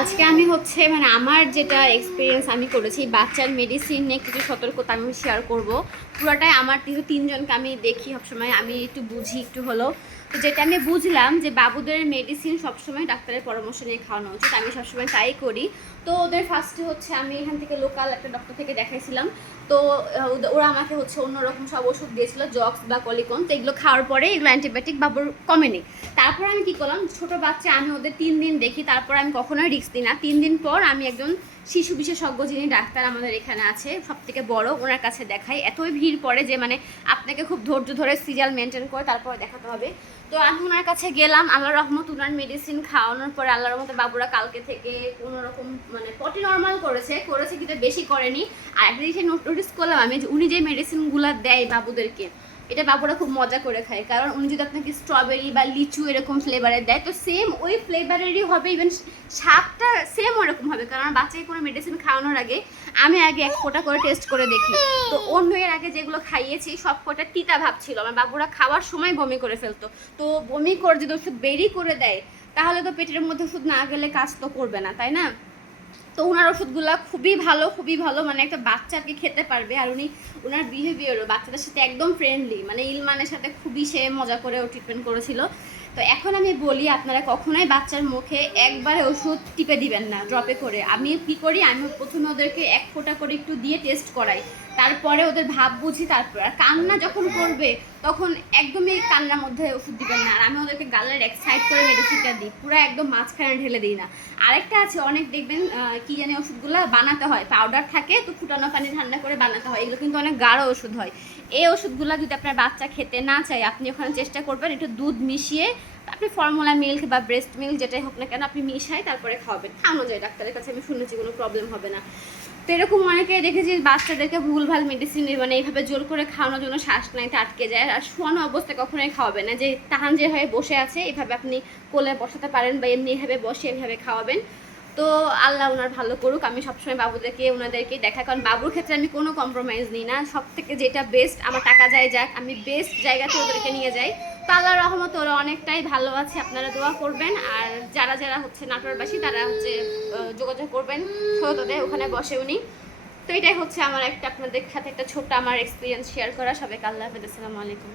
আজকে আমি হচ্ছে মানে আমার যেটা এক্সপিরিয়েন্স আমি করেছি, বাচ্চার মেডিসিন নিয়ে কিছু সতর্কতা আমি শেয়ার করব। পুরোটাই আমার কিছু তিনজনকে আমি দেখি সবসময়, আমি একটু বুঝি একটু হলো। তো যেটা আমি বুঝলাম যে বাবুদের মেডিসিন সবসময় ডাক্তারের পরামর্শ নিয়ে খাওয়ানো উচিত, আমি সবসময় তাই করি। তো ওদের ফার্স্টে হচ্ছে আমি এখান থেকে লোকাল একটা ডক্টর থেকে দেখাইছিলাম। তো ওরা আমাকে হচ্ছে অন্যরকম সব ওষুধ দিয়েছিল, জক্স বা কলিকন, তো এগুলো খাওয়ার পরে এগুলো অ্যান্টিবায়োটিক বাবুর কমেনি তারপর আমি কি করলাম, ছোট বাচ্চা, আমি ওদের তিন দিন দেখি, তারপর আমি কখনোই রিস্ক দিই না। তিন দিন পর আমি একজন শিশু বিশেষজ্ঞ যিনি ডাক্তার আমাদের এখানে আছে সব থেকে বড়, ওনার কাছে দেখাই। এতই ভিড় পড়ে যে মানে আপনাকে খুব ধৈর্য ধরে সিরিয়াল মেনটেন করে তারপরে দেখাতে হবে। তো আমি ওনার কাছে গেলাম আল্লাহ রহমত ওনার মেডিসিন খাওয়ানোর পরে আল্লাহ রহমতে বাবুরা কালকে থেকে কোনোরকম মানে পটি নর্মাল করেছে করেছে কিন্তু বেশি করেনি। আর একটা নোটিস করলাম আমি যে উনি যে মেডিসিনগুলো দেয় বাবুদেরকে, এটা বাবুরা খুব মজা করে খায়। কারণ উনি যদি আপনাকে স্ট্রবেরি বা লিচু এরকম ফ্লেভারের দেয়, তো সেম ওই ফ্লেভারেরই হবে ইভেন স্বাদটা সেম ওরকম হবে। কারণ বাচ্চাকে কোনো মেডিসিন খাওয়ানোর আগে আমি আগে এক ফোঁটা করে টেস্ট করে দেখি। তো অন্য এর আগে যেগুলো খাইয়েছি, সব কটা তিতা ভাব ছিল। আমার বাবুরা খাওয়ার সময় বমি করে ফেলতো। তো বমি করে যদি ওষুধ বেরি করে দেয়, তাহলে তো পেটের মধ্যে ওষুধ না গেলে কাজ তো করবে না, তাই না? তো ওনার ওষুধগুলো খুবই ভালো খুবই ভালো। মানে একটা বাচ্চাকে খেতে পারবে আর উনি ওনার বিহেভিয়ারও বাচ্চাদের সাথে একদম ফ্রেন্ডলি মানে ইলমানের সাথে খুবই সে মজা করে ও ট্রিটমেন্ট করেছিল। তো এখন আমি বলি, আপনারা কখনোই বাচ্চার মুখে একবারে ওষুধ টিপে দিবেন না ড্রপে করে। আমি কি করি, আমি প্রথমে ওদেরকে এক ফোঁটা করে একটু দিয়ে টেস্ট করাই। তারপরে ওদের ভাব বুঝি, তারপর আর কান্না যখন করবে, তখন একদমই কান্নার মধ্যে ওষুধ দিবেন না। আর আমি ওদেরকে গালের এক সাইড করে মেডিসিনটা দিই, পুরো একদম মাঝখানে ঢেলে দিই না। আরেকটা আছে, অনেক দেখবেন কি জানি ওষুধগুলো বানাতে হয় পাউডার থাকে, তো ফুটানো পানি ঠান্ডা করে বানাতে হয়। এগুলো কিন্তু অনেক গাঢ় ওষুধ হয়। এই ওষুধগুলো যদি আপনার বাচ্চা খেতে না চায়, আপনি ওখানে চেষ্টা করবেন একটু দুধ মিশিয়ে আপনি ফর্মুলা মিল্ক বা ব্রেস্ট মিল্ক যেটাই হোক না কেন আপনি মিশাই তারপরে খাওয়াবেন। খাওয়ানো যায় ডাক্তারের কাছে আমি শুনেছি কোনো প্রবলেম হবে না। তো এরকম অনেকে দেখেছি বাচ্চাদেরকে ভুলভাল মেডিসিন মানে এইভাবে জোর করে খাওয়ানোর জন্য শ্বাস নাইতে আটকে যায়। আর শোয়ানো অবস্থায় কখনোই খাওয়াবে না। যে তাহান যেভাবে বসে আছে, এভাবে আপনি কোলে বসাতে পারেন বা এমনি এভাবে বসে এভাবে খাওয়াবেন। তো আল্লাহ ওনার ভালো করুক। আমি সবসময় বাবুদেরকে, ওনাদেরকে দেখা কারণ বাবুর ক্ষেত্রে আমি কোনো কম্প্রোমাইজ নিই না। সব থেকে যেটা বেস্ট আমার টাকা যায় যাক। আমি বেস্ট জায়গাতে ওদেরকে নিয়ে যাই। তো আল্লাহ রহমত ওরা অনেকটাই ভালো আছে। আপনারা দোয়া করবেন। আর যারা যারা হচ্ছে নাটোরবাসী, তারা হচ্ছে যোগাযোগ করবেন। সততে ওখানে বসে উনি। তো এটাই হচ্ছে আমার একটা, আপনাদের সাথে একটা ছোট্ট আমার এক্সপিরিয়েন্স শেয়ার করা। সবাইকে আল্লাহ হাফেজ। আসসালামু আলাইকুম।